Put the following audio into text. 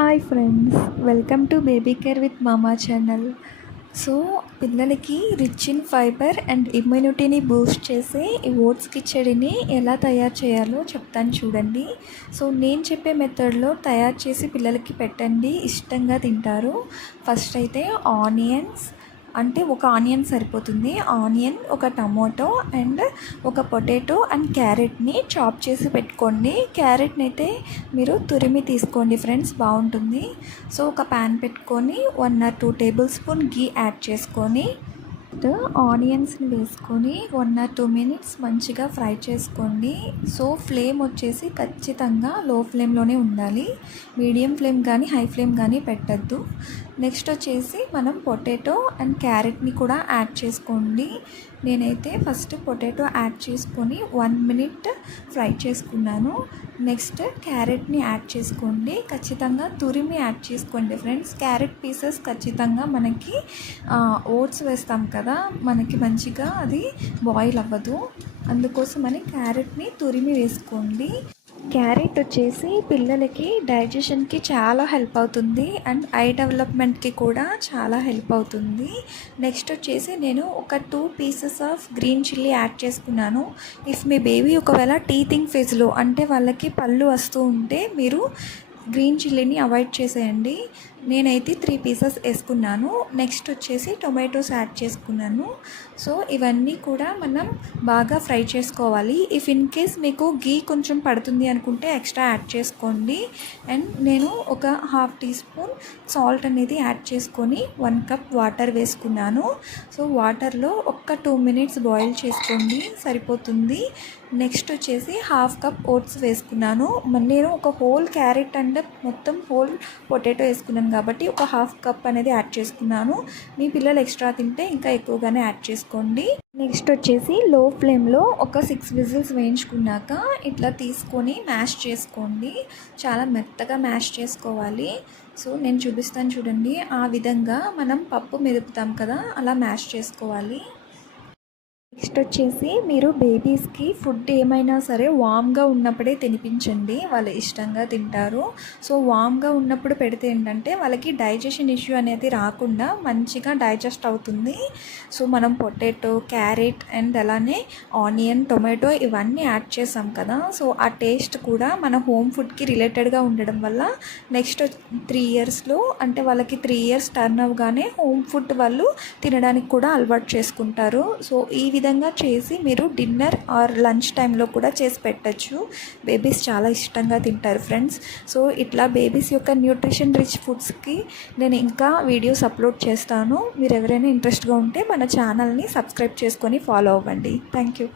Hi friends, welcome to baby care with mama channel. So పిల్లలకి rich in fibre and ఇమ్యూనిటీని boost చేసే ఈ oats కిచడిని ఎలా తయారు చేయాలో చెప్తాను చూడండి. సో నేను చెప్పే మెథడ్లో తయారు చేసి పిల్లలకి పెట్టండి, ఇష్టంగా తింటారు. ఫస్ట్ అయితే ఆనియన్స్, అంటే ఒక ఆనియన్ సరిపోతుంది. ఆనియన్, ఒక టమాటో అండ్ ఒక పొటాటో అండ్ క్యారెట్ని చాప్ చేసి పెట్టుకోండి. క్యారెట్ని అయితే మీరు తురిమి తీసుకోండి ఫ్రెండ్స్, బాగుంటుంది. సో ఒక ప్యాన్ పెట్టుకొని 1 or 2 table spoon ghee add చేసుకొని ఆనియన్స్ని వేసుకొని 1 or 2 మినిట్స్ మంచిగా ఫ్రై చేసుకోండి. సో ఫ్లేమ్ వచ్చేసి ఖచ్చితంగా లో ఫ్లేమ్లోనే ఉండాలి, మీడియం ఫ్లేమ్ కానీ హై ఫ్లేమ్ కానీ పెట్టద్దు. నెక్స్ట్ వచ్చేసి మనం పొటాటో అండ్ క్యారెట్ని కూడా యాడ్ చేసుకోండి. నేనైతే ఫస్ట్ పొటాటో యాడ్ చేసుకొని 1 మినిట్ ఫ్రై చేసుకున్నాను. నెక్స్ట్ క్యారెట్ని యాడ్ చేసుకోండి, ఖచ్చితంగా తురిమి యాడ్ చేసుకోండి ఫ్రెండ్స్. క్యారెట్ పీసెస్ ఖచ్చితంగా మనకి ఓట్స్ వేస్తాం కదా, మనకి మంచిగా అది బాయిల్ అవ్వదు, అందుకోసమని క్యారెట్ని తురిమి వేసుకోండి. క్యారెట్ వచ్చేసి పిల్లలకి డైజెషన్కి చాలా హెల్ప్ అవుతుంది అండ్ ఐ డెవలప్మెంట్కి కూడా చాలా హెల్ప్ అవుతుంది. నెక్స్ట్ వచ్చేసి నేను ఒక 2 pieces of green chilli add చేసుకున్నాను. ఇఫ్ మీ బేబీ ఒకవేళ టీతింగ్ ఫేజ్లో, అంటే వాళ్ళకి పళ్ళు వస్తూ ఉంటే మీరు గ్రీన్ చిల్లీని అవాయిడ్ చేసేయండి. నేనైతే 3 పీసెస్ వేసుకున్నాను. నెక్స్ట్ వచ్చేసి టొమాటోస్ యాడ్ చేసుకున్నాను. సో ఇవన్నీ కూడా మనం బాగా ఫ్రై చేసుకోవాలి. ఇఫ్ ఇన్ కేస్ మీకు గీ కొంచెం పడుతుంది అనుకుంటే ఎక్స్ట్రా యాడ్ చేసుకోండి. అండ్ నేను ఒక 1/2 టీ స్పూన్ సాల్ట్ అనేది యాడ్ చేసుకొని 1 కప్ వాటర్ వేసుకున్నాను. సో వాటర్లో ఒక్క 2 మినిట్స్ బాయిల్ చేసుకోండి, సరిపోతుంది. నెక్స్ట్ వచ్చేసి 1/2 కప్ ఓట్స్ వేసుకున్నాను. నేను ఒక హోల్ క్యారెట్ అండ్ మొత్తం హోల్ పొటాటో వేసుకున్నాను కాబట్టి ఒక 1/2 కప్ అనేది యాడ్ చేసుకున్నాను. మీ పిల్లలు ఎక్స్ట్రా తింటే ఇంకా ఎక్కువగానే యాడ్ చేసుకోండి. నెక్స్ట్ వచ్చేసి లో ఫ్లేమ్లో ఒక 6 విజిల్స్ వేయించుకున్నాక ఇట్లా తీసుకొని మ్యాష్ చేసుకోండి. చాలా మెత్తగా మ్యాష్ చేసుకోవాలి. సో నేను చూపిస్తాను చూడండి, ఆ విధంగా మనం పప్పు మెదుపుతాం కదా, అలా మ్యాష్ చేసుకోవాలి. నెక్స్ట్ వచ్చేసి మీరు బేబీస్కి ఫుడ్ ఏమైనా సరే వామ్గా ఉన్నప్పుడే తినిపించండి, వాళ్ళు ఇష్టంగా తింటారు. సో వామ్గా ఉన్నప్పుడు పెడితే ఏంటంటే వాళ్ళకి డైజెషన్ ఇష్యూ అనేది రాకుండా మంచిగా డైజెస్ట్ అవుతుంది. సో మనం పొటాటో, క్యారెట్ అండ్ అలానే ఆనియన్, టొమాటో ఇవన్నీ యాడ్ చేసాం కదా, సో ఆ టేస్ట్ కూడా మన హోమ్ ఫుడ్కి రిలేటెడ్గా ఉండడం వల్ల నెక్స్ట్ 3 ఇయర్స్లో, అంటే వాళ్ళకి 3 ఇయర్స్ టర్న్ అవగానే హోమ్ ఫుడ్ వాళ్ళు తినడానికి కూడా అలవాటు చేసుకుంటారు. సో ఈ విధంగా చేసి మీరు డిన్నర్ ఆర్ లంచ్ టైంలో కూడా చేసి పెట్టచ్చు. బేబీస్ చాలా ఇష్టంగా తింటారు ఫ్రెండ్స్. సో ఇట్లా బేబీస్ యొక్క న్యూట్రిషన్ రిచ్ ఫుడ్స్కి నేను ఇంకా వీడియోస్ అప్లోడ్ చేస్తాను. మీరు ఎవరైనా ఇంట్రెస్ట్గా ఉంటే మన ఛానల్ని సబ్స్క్రైబ్ చేసుకొని ఫాలో అవ్వండి. Thank you.